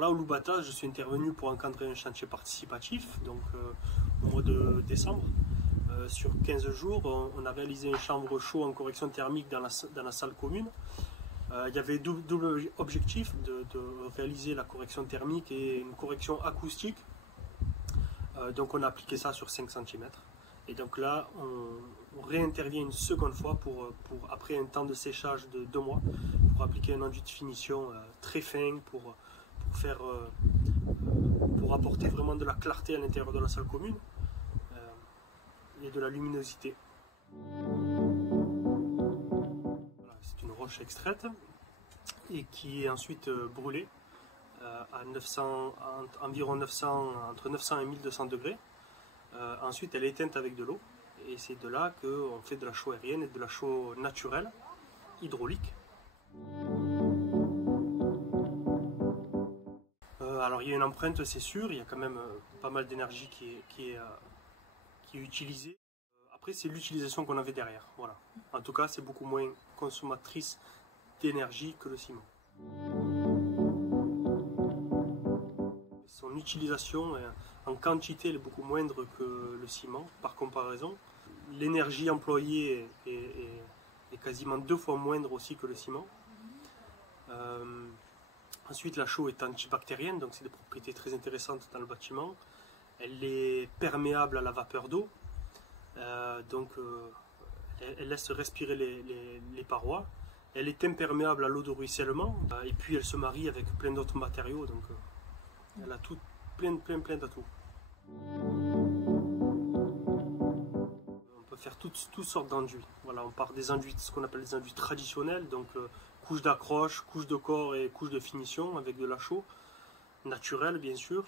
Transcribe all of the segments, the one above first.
là, au Loubata, je suis intervenu pour encadrer un chantier participatif, donc au mois de décembre. Sur 15 jours, on a réalisé une chambre chaude en correction thermique dans la salle commune. Il y avait double objectif de réaliser la correction thermique et une correction acoustique. Donc on a appliqué ça sur 5 cm. Et donc là, on réintervient une seconde fois pour après un temps de séchage de 2 mois, pour appliquer un enduit de finition très fin, pour apporter vraiment de la clarté à l'intérieur de la salle commune et de la luminosité. Voilà, c'est une roche extraite et qui est ensuite brûlée à 900, environ 900, entre 900 et 1200 degrés. Ensuite, elle est éteinte avec de l'eau et c'est de là qu'on fait de la chaux aérienne et de la chaux naturelle, hydraulique. Alors il y a une empreinte, c'est sûr, il y a quand même pas mal d'énergie qui est utilisée. Après, c'est l'utilisation qu'on avait derrière. Voilà. En tout cas, c'est beaucoup moins consommatrice d'énergie que le ciment. Son utilisation en quantité est beaucoup moindre que le ciment, par comparaison. L'énergie employée est quasiment 2 fois moindre aussi que le ciment. Ensuite, la chaux est antibactérienne, donc c'est des propriétés très intéressantes dans le bâtiment. Elle est perméable à la vapeur d'eau, elle laisse respirer les parois. Elle est imperméable à l'eau de ruissellement, et puis elle se marie avec plein d'autres matériaux, donc elle a plein d'atouts. On peut faire toutes sortes d'enduits. Voilà, on part des enduits, ce qu'on appelle des enduits traditionnels, donc couche d'accroche, couche de corps et couche de finition avec de la chaux, naturelle bien sûr.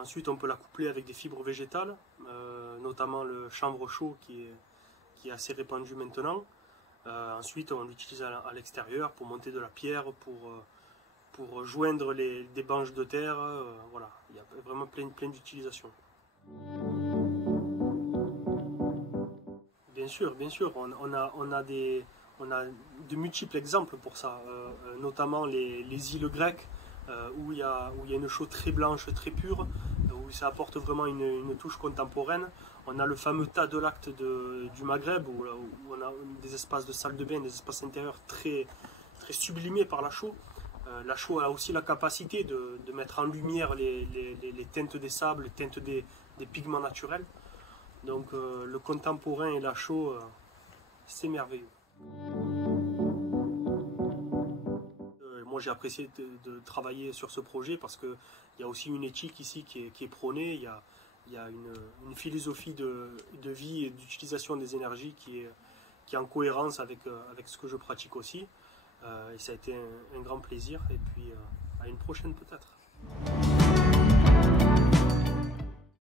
Ensuite, on peut la coupler avec des fibres végétales, notamment le chanvre chaud qui est assez répandu maintenant. Ensuite, on l'utilise à l'extérieur pour monter de la pierre, pour joindre des banches de terre. Voilà, il y a vraiment plein d'utilisations. Bien sûr, on a de multiples exemples pour ça, notamment les îles grecques, où il y a une chaux très blanche, très pure, où ça apporte vraiment une touche contemporaine. On a le fameux tas de lacs du Maghreb, où on a des espaces de salle de bain, des espaces intérieurs très sublimés par la chaux. La chaux a aussi la capacité de mettre en lumière les teintes des sables, les teintes des pigments naturels. Donc le contemporain et la chaux, c'est merveilleux. Moi j'ai apprécié de travailler sur ce projet parce qu'il y a aussi une éthique ici qui est prônée, il y a une philosophie de vie et d'utilisation des énergies qui est en cohérence avec ce que je pratique aussi. Et ça a été un grand plaisir et puis à une prochaine peut-être.